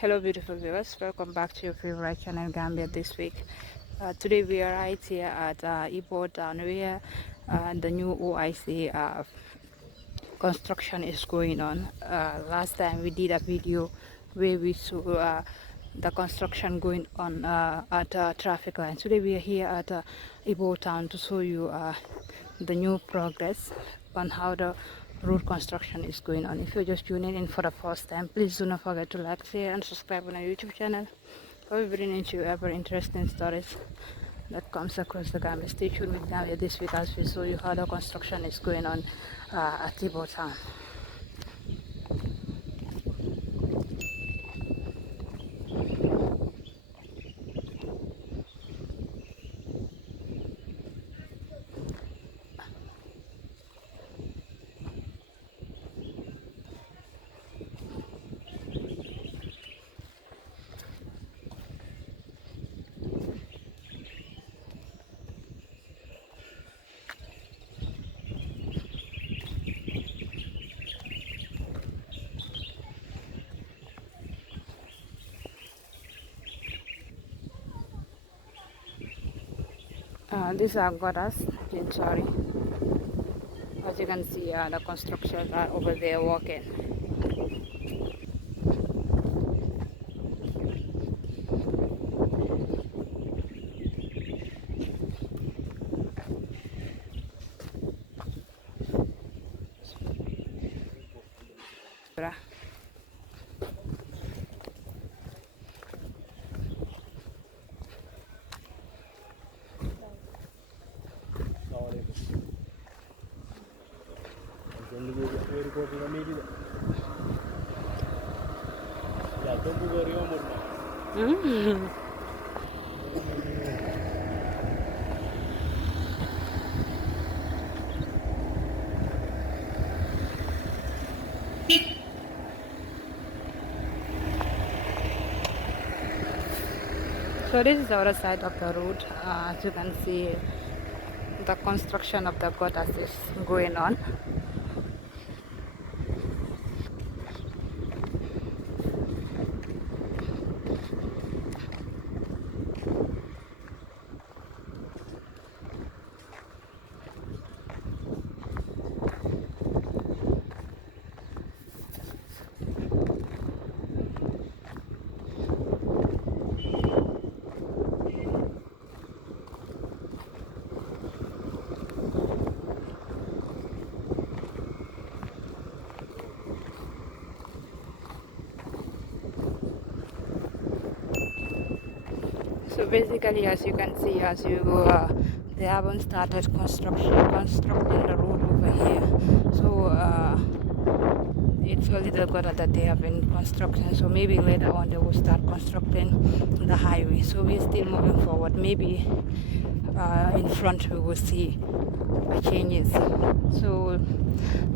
Hello beautiful viewers, welcome back to your favorite channel Gambia this week. Today we are right here at Ibo town where the new OIC construction is going on. Last time we did a video where we saw the construction going on at traffic line. Today we are here at Ibo town to show you the new progress on how the road construction is going on. If you're just tuning in for the first time, please do not forget to like, share and subscribe on our YouTube channel. We bring into ever interesting stories that comes across the Gambia. Stay tuned with Gambia this week as we show you how the construction is going on at Ibo town. These are Godas in sorry. As you can see, the construction are over there working. So this is the other side of the road. As you can see, the construction of the gutters is going on. So basically, as you can see, as you go, they haven't started constructing the road over here. So it's only the gutter that they have been constructing. So maybe later on they will start constructing the highway. So we're still moving forward. Maybe in front we will see changes. So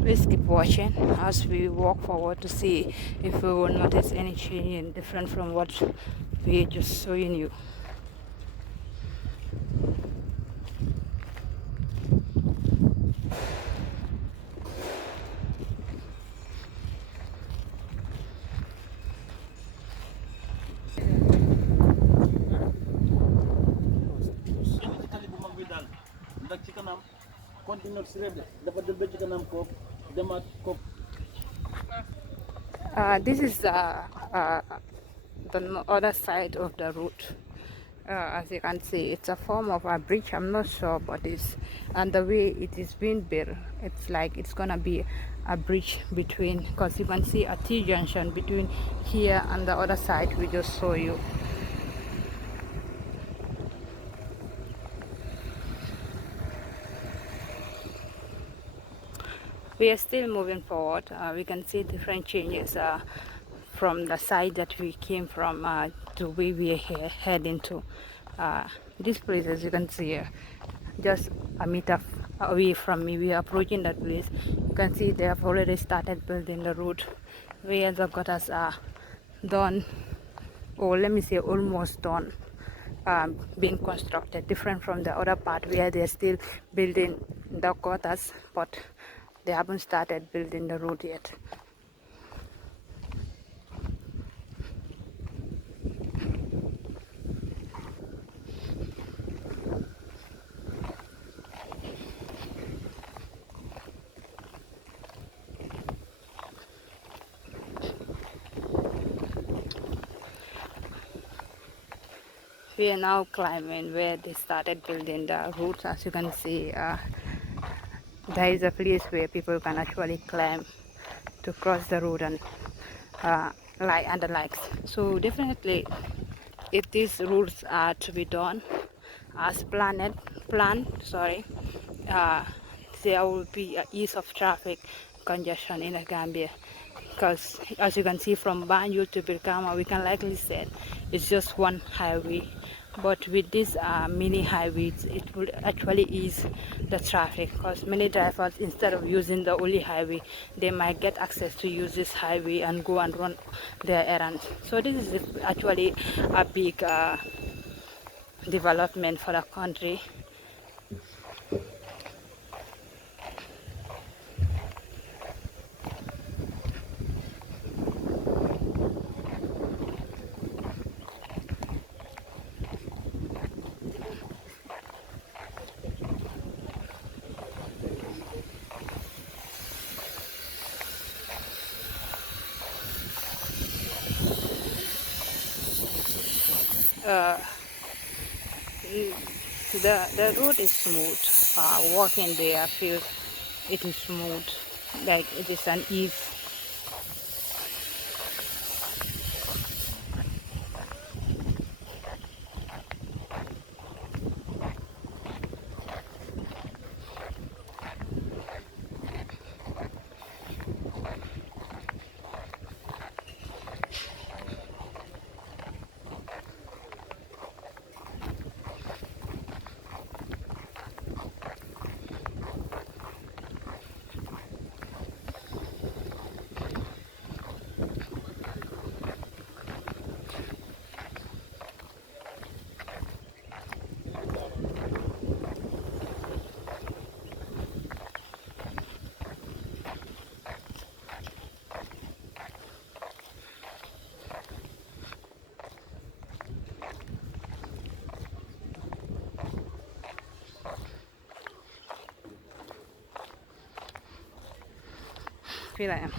please keep watching as we walk forward to see if we will notice any change different from what we're just showing you. This is the other side of the route. As you can see, it's a form of a bridge. I'm not sure, but it's and the way it is being built, it's like it's gonna be a bridge between, because you can see a T-junction between here and the other side we just saw you. We are still moving forward. We can see different changes from the side that we came from to where we are heading to. This place, as you can see, just a meter away from me, we are approaching that place. You can see they have already started building the road where the gutters are done, or let me say almost done, being constructed, different from the other part where they're still building the gutters, but they haven't started building the road yet. we are now climbing where they started building the routes. As you can see, there is a place where people can actually climb to cross the road and lie and the likes. So definitely, if these routes are to be done as planned, sorry, uh, there will be an ease of traffic congestion in the Gambia. Because as you can see from Banjul to Birkama, we can likely say it's just one highway. But with these mini highways, it will actually ease the traffic, because many drivers, instead of using the only highway, they might get access to use this highway and go and run their errands. So this is actually a big development for the country. Uh, the road is smooth. Walking there feels it is smooth, like it is an ease. Here I am.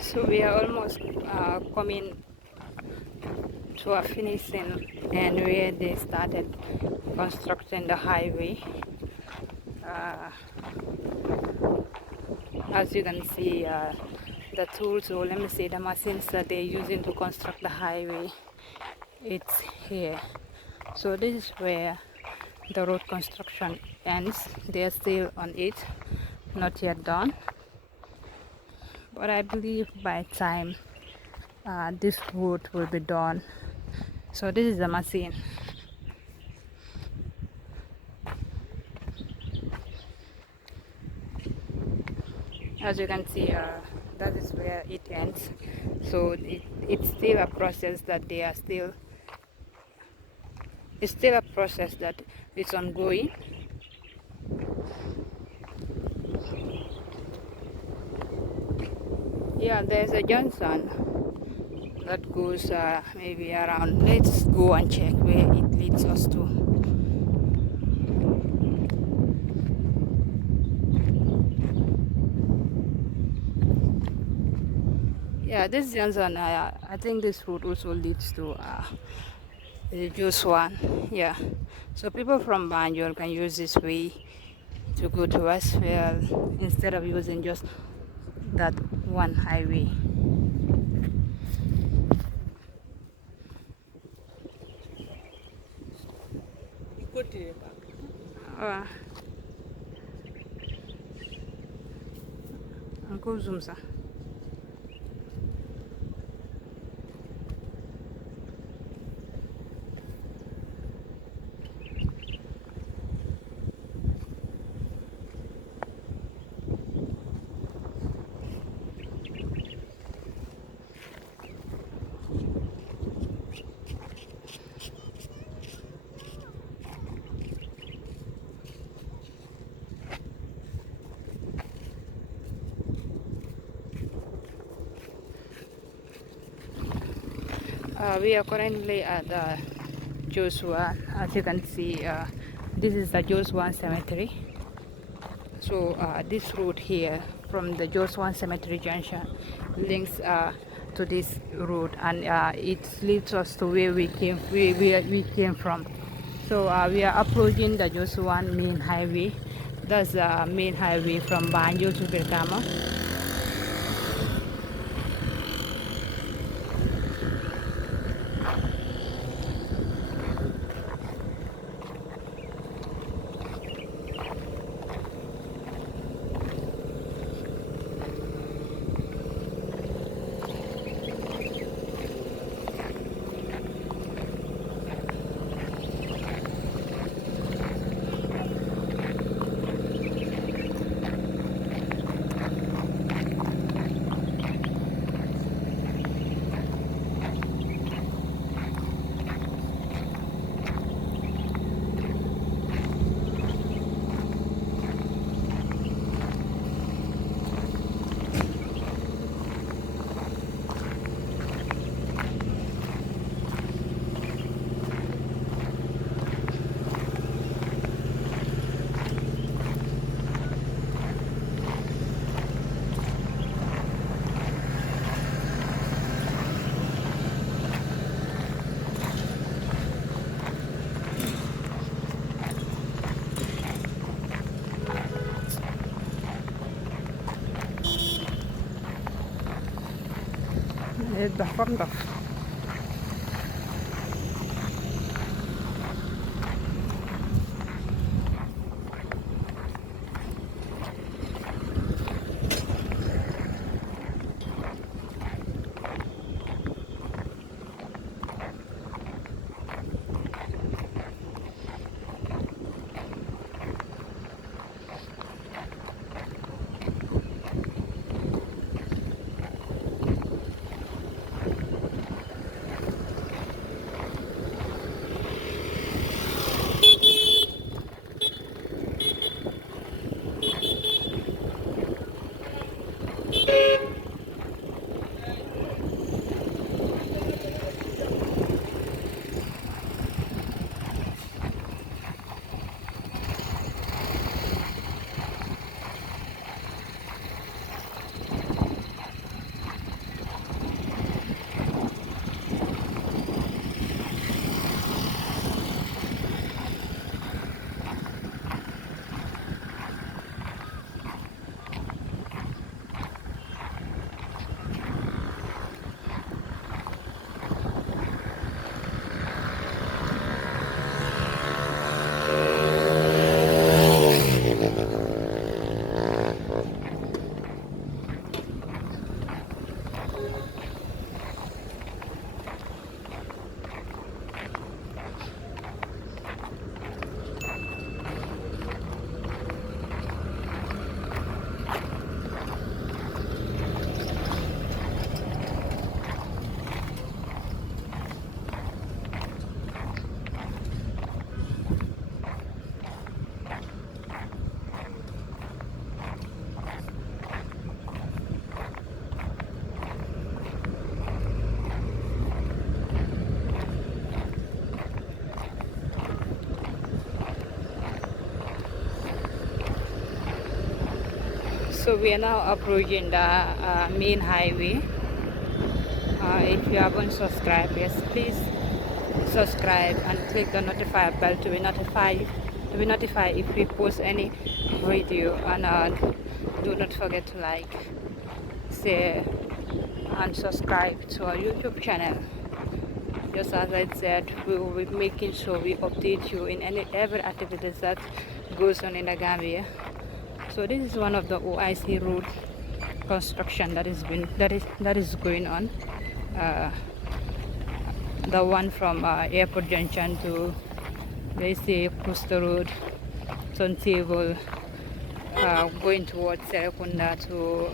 So we are almost coming to a finishing and where they started constructing the highway. Uh, as you can see, the tools, or let me say the machines that they're using to construct the highway, it's here. So this is where the road construction ends. They are still on it, not yet done. But I believe by time this road will be done. So this is the machine. As you can see, that is where it ends. So it's still a process that they are still, it's still a process that is ongoing. Yeah, there's a junction that goes maybe around. Let's go and check where it leads us to. Yeah, this junction, I think this route also leads to the Juice One. Yeah, so people from Banjul can use this way to go to Westfield instead of using just that one highway. Uh, Uncle Zumsa. We are currently at Joshua. As you can see, this is the Joshua Cemetery. So this road here from the Joshua Cemetery Junction links to this road, and it leads us to where we came from. So we are approaching the Joshua main highway. That's the main highway from Banjul to Birkama. Bahkan So we are now approaching the main highway. If you haven't subscribed, yes, please subscribe and click the notify bell to be notified if we post any video, and do not forget to like, share and subscribe to our YouTube channel. Just as I said, we will be making sure we update you in every activities that goes on in the Gambia. So this is one of the OIC road construction that is going on. The one from Airport Junction to, let's say, Coastal Road, Turntable, going towards Serekunda to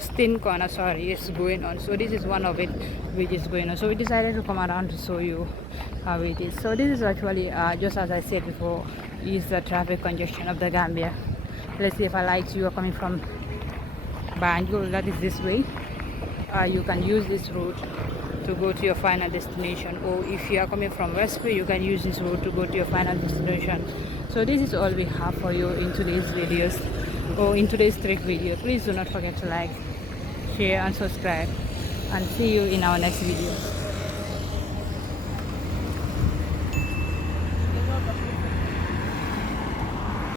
Stin Corner, sorry, is going on. So this is one of it which is going on. So we decided to come around to show you how it is. So this is actually, just as I said before, is the traffic congestion of the Gambia. Let's say if I like you are coming from Banjul, that is this way. You can use this route to go to your final destination, or if you are coming from Westway, you can use this route to go to your final destination. So this is all we have for you in today's videos, or in today's trick video. Please do not forget to like, share and subscribe, and see you in our next video.